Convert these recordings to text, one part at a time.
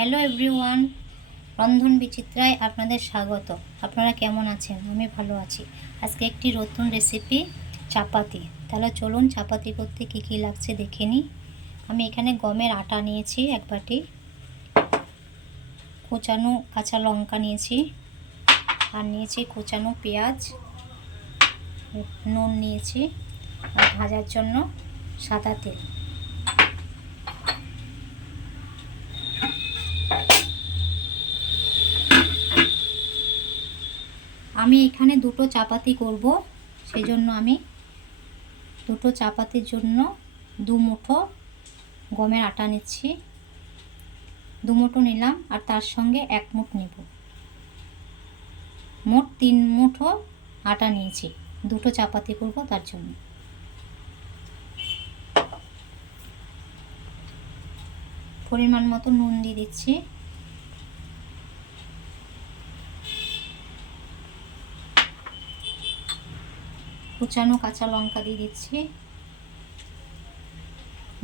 Hello everyone, রন্ধন বিচিত্রায় আপনাদের স্বাগত। আপনারা কেমন আছেন? আমি ভালো আছি। আজকে একটি নতুন রেসিপি, চাপাতি। তাহলে চলুন চাপাতি করতে কী কী লাগছে দেখে নিই। আমি এখানে গমের আটা নিয়েছি এক বাটি, কোচানো কাঁচা লঙ্কা নিয়েছি, আর নিয়েছি কোচানো পেঁয়াজ, নুন নিয়েছি, আর ভাজার জন্য সাদা তেল। আমি এখানে দুটো চাপাতি করব, সেই জন্য আমি দুটো চাপাতির জন্য 2 মুঠো গমের আটা নিচ্ছি। 2 মুঠো নিলাম, আর তার সঙ্গে 1 মুঠ নেব। মোট 3 মুঠো আটা নিয়েছি, দুটো চাপাতি করব তার জন্য। পরিমাণ মতো নুন দিয়ে দিচ্ছি। কুচানো কাঁচা লঙ্কা দিয়ে দিচ্ছি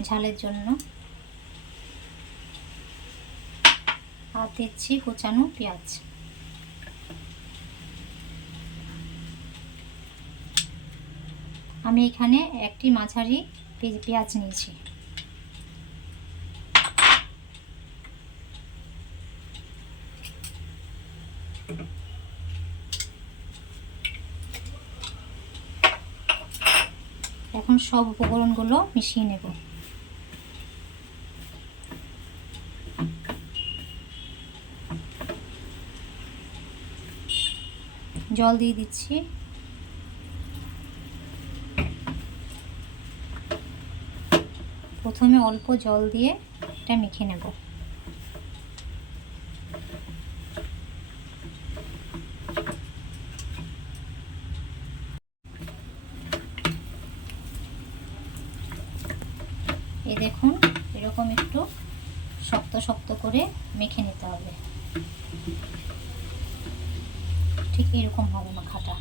ঝালের জন্য, আর দিচ্ছি কুচানো পেঁয়াজ। আমি এখানে একটি মাঝারি পেঁয়াজ নিয়েছি। এখন সব উপকরণগুলো মিশিয়ে নেব। জল দিয়ে দিচ্ছি। প্রথমে অল্প জল দিয়ে এটা মেখে নেব। এই দেখুন, এরকম একটু শক্ত শক্ত করে মেখে নিতে হবে। ঠিক এরকম হবে মাখাটা।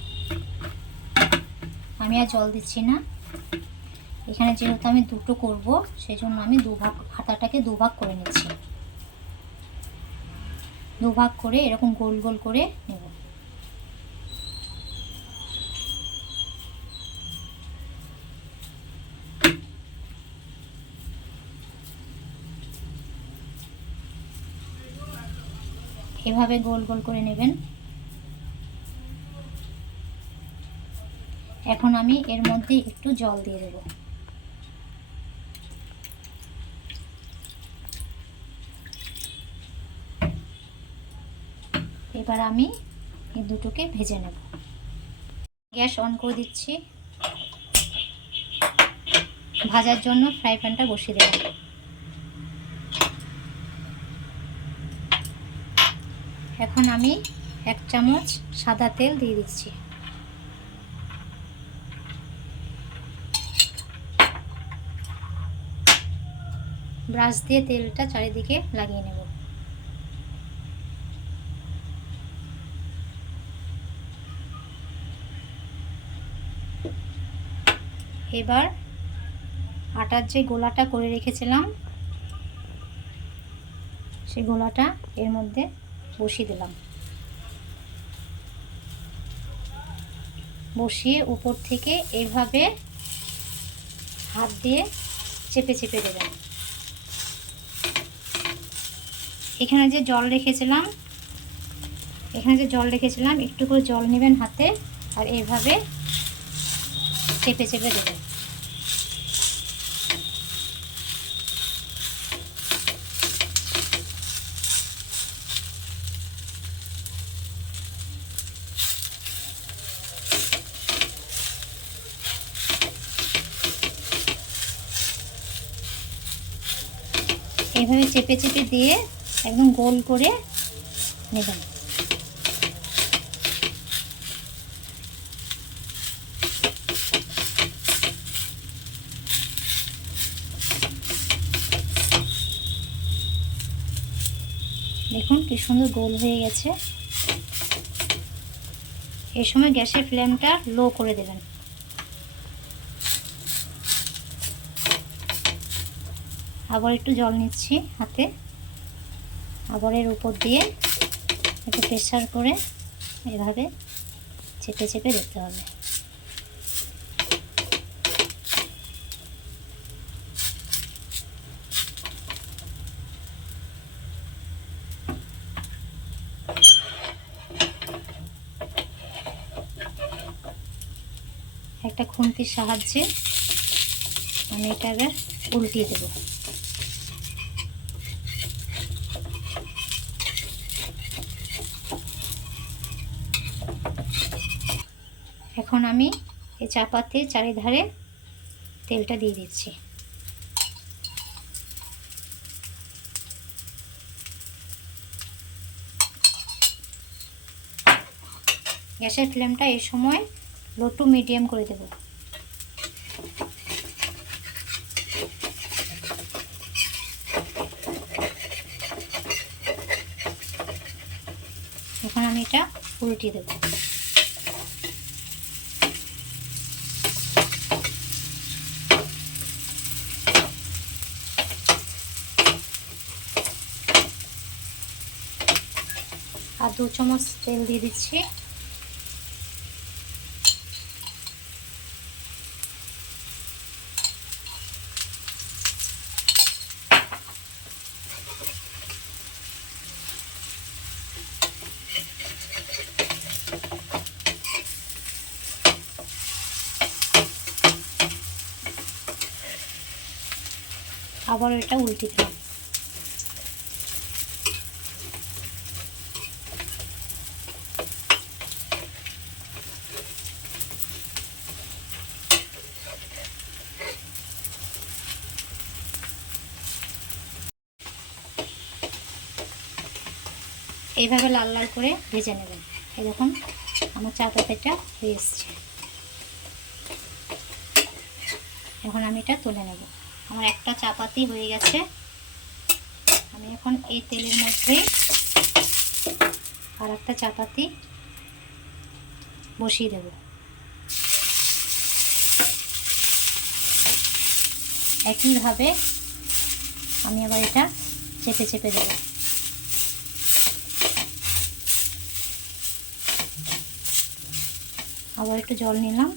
আমি আর জল দিচ্ছি না। এখানে যেহেতু আমি দুটো করব, সেই জন্য আমি আটাটাকে দুভাগ করে নিচ্ছি। দুভাগ করে এরকম গোল গোল করে নেব। এভাবে গোল গোল করে নেবেন। এখন আমি এর মধ্যে একটু জল দিয়ে দেব। এবার আমি এই দুটোকে ভেজে নেব। গ্যাস অন করে দিচ্ছি। ভাজার জন্য ফ্রাই প্যানটা বসিয়ে দেব। এখন আমি 1 চামচ সাদা তেল দিয়ে দিচ্ছি। ব্রাশ দিয়ে তেলটা চারিদিকে লাগিয়ে নেব। এবার আটার যে গোলাটা করে রেখেছিলাম, সেই গোলাটা এর মধ্যে বসিয়ে দিলাম। বসিয়ে উপর থেকে এইভাবে হাত দিয়ে চেপে চেপে দেবেন। এখানে যে জল রেখেছিলাম, একটু করে জল নেবেন হাতে, আর এইভাবে চেপে চেপে দেবেন। এইভাবে চেপে চেপে দিয়ে একদম গোল করে নেবেন। দেখুন কি সুন্দর গোল হয়ে গেছে। এই সময় গ্যাসের ফ্লেমটা লো করে দেবেন। আবার একটু জল নিচ্ছি হাতে। আবার এর উপর দিয়ে একটু প্রেসার করে এভাবে চেপে চেপে দিতে হবে। একটা খুন্তির সাহায্যে আমি এটা এবার উল্টিয়ে দেব। এখন আমি এই চাপাতির চারিধারে তেলটা দিয়ে দিচ্ছি। গ্যাসের ফ্লেমটা এই সময় লো টু মিডিয়াম করে দেব। এখন আমি এটা উল্টিয়ে দেব। আর 2 চামচ তেল দিয়ে দিচ্ছি। আবার এটা উল্টে দিলাম। এইভাবে লাল লাল করে ভেজে নেবেন। এই দেখুন আমার চাপাতিটা হয়ে এসছে। এখন আমি এটা তুলে নেব। আমার একটা চাপাতি হয়ে গেছে। আমি এখন এই তেলের মধ্যে আর একটা চাপাতি বসিয়ে দেব। একইভাবে আমি আবার এটা চেপে চেপে দেব। আবার একটু জল নিলাম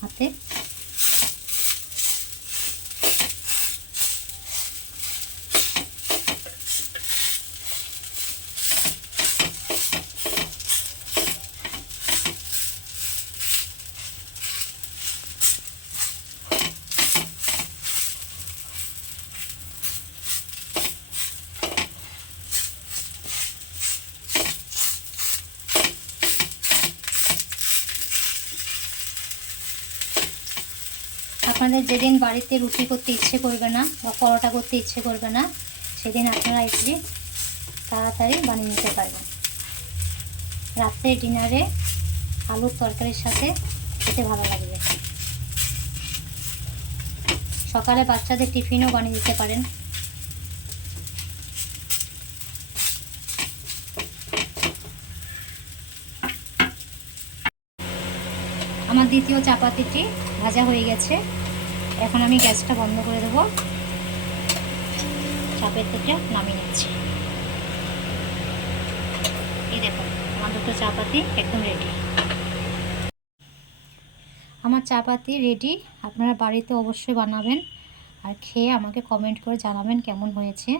হাতে। আপনাদের যেদিন বাড়িতে রুটি করতে ইচ্ছে করবে না বা পরোটা করতে ইচ্ছে করবে না, সেদিন আপনারা ইডলি তাড়াতাড়ি বানিয়ে নিতে পারবেন। রাত্রে ডিনারে আলুর তরকারির সাথে খেতে ভালো লাগবে। সকালে বাচ্চাদের টিফিনও বানিয়ে দিতে পারেন। আমার দ্বিতীয় চাপাতিটি ভাজা হয়ে গেছে। এখন আমি গ্যাসটা বন্ধ করে দেবো। চাপের থেকে নামিয়ে নিচ্ছি। এই দেখুন আমার দুটো চাপাতি একদম রেডি। আমার চাপাতি রেডি। আপনারা বাড়িতে অবশ্যই বানাবেন আর খেয়ে আমাকে কমেন্ট করে জানাবেন কেমন হয়েছে।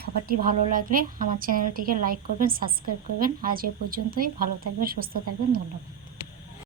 খাবারটি ভালো লাগলে আমার চ্যানেলটিকে লাইক করবেন, সাবস্ক্রাইব করবেন। আজ এ পর্যন্তই। ভালো থাকবেন, সুস্থ থাকবেন। ধন্যবাদ।